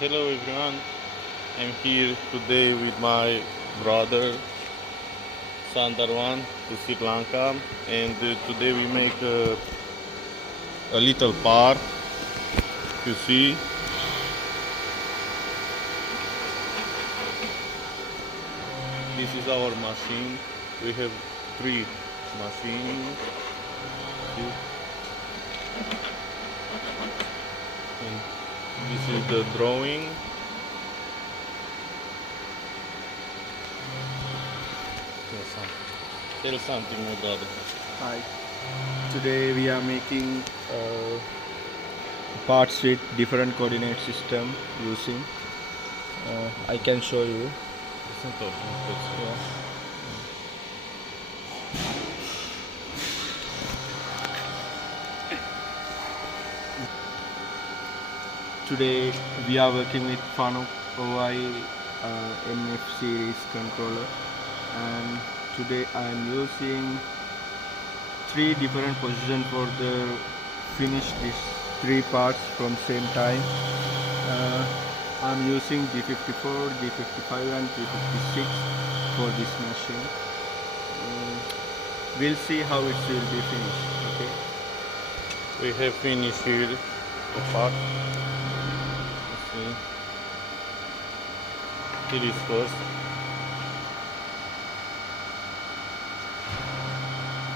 Hello everyone, I'm here today with my brother Sandarwan to Sri Lanka, and today we make a little part. You see, this is our machine. We have three machines. See? And this is the drawing. Tell something, my brother. Hi. Today we are making parts with different coordinate system using. I can show you. Yeah. Today we are working with Fanuc OI MF series controller, and today I am using three different positions for the finish these three parts from same time. I'm using G54, G55 and G56 for this machine. We'll see how it will be finished. Okay. We have finished here the part. See. Here is first.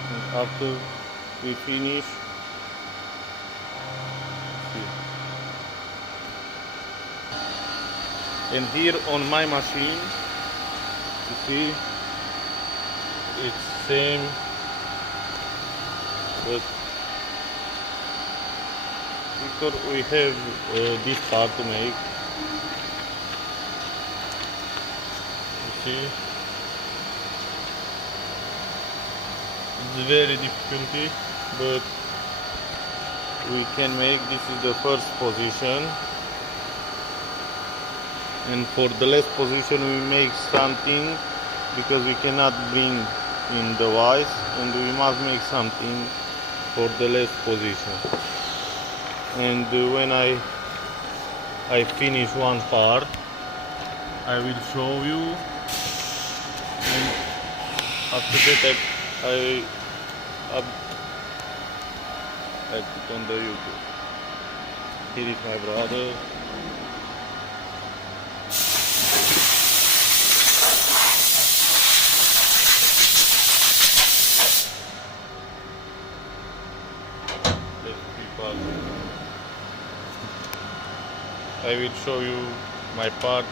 And after we finish, see. And here on my machine, you see, it's same, but because we have this part to make, you see, it's very difficult, but we can make. This is the first position, and for the last position we make something, because we cannot bring in the vise, and we must make something for the last position. And when I finish one part, I will show you, and after that I put on the YouTube. Here is my brother. I will show you my part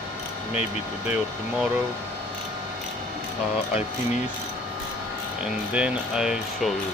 maybe today or tomorrow. I finish and then I show you.